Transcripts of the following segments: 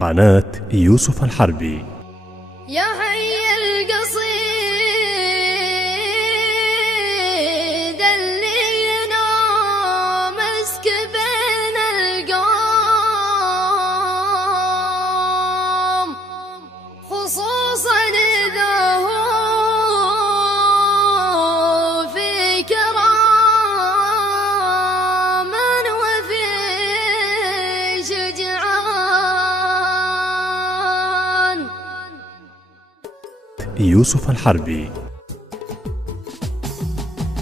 قناة يوسف الحربي. يا حي القصيد اللي ينام مسك بين القوم، خصوصا إذا هو في كرام وفي شجعان. يوسف الحربي.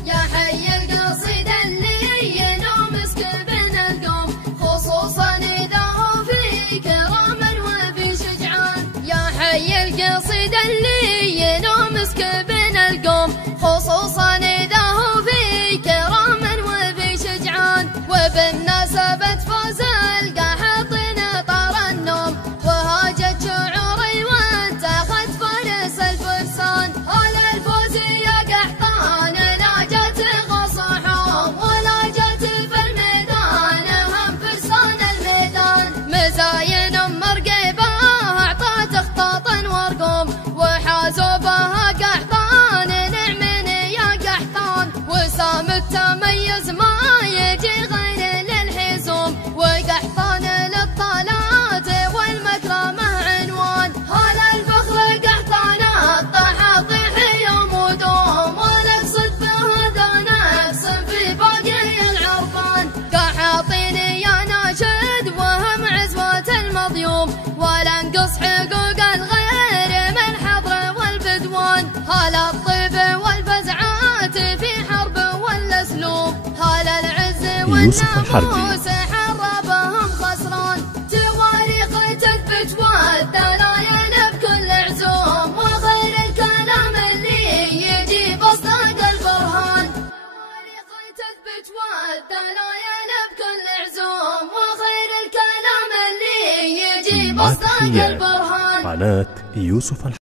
يا حي القصيد اللي ينام مسك بين القوم، خصوصا إذا هو في كرام وفي شجعان. يا حي القصيد اللي ينام مسك بين القوم، خصوصا إذا هو في كرام وفي شجعان. وبمناسبة فوز القاحطين طار النوم، وهاجت شعوري وانت أخذت فارس الفرسان. على الفوز يا قحطان لا جت غصحهم، ولا جت في الميدان هم فرسان الميدان. مزاين مرقبة أعطت خطاطا ورقوم، وحازوا بها قحطان نعمين يا قحطان. وسام التميز ما يجي غير للحزوم، وقحطان للطلات والمكرمة عنوان. هلا الفخر قحطان الطحاطيح يوم ودوم، ونقصد بهذا نقسم في باقي العرفان. قحاطين يا ناشد وهم عزوة المضيوم، ولا نقص حقوق الغير من حضر والبدوان. هلا الطيب والفزعات في حرب والاسلوب، هلا العز والناموس حربهم خسران. تواريخ تثبت والدلايل بكل عزوم، وغير الكلام اللي يجي بصدق البرهان. تواريخ تثبت والدلايل بكل عزوم، وغير الكلام اللي يجي بصدق البرهان. قناة يوسف الحربي.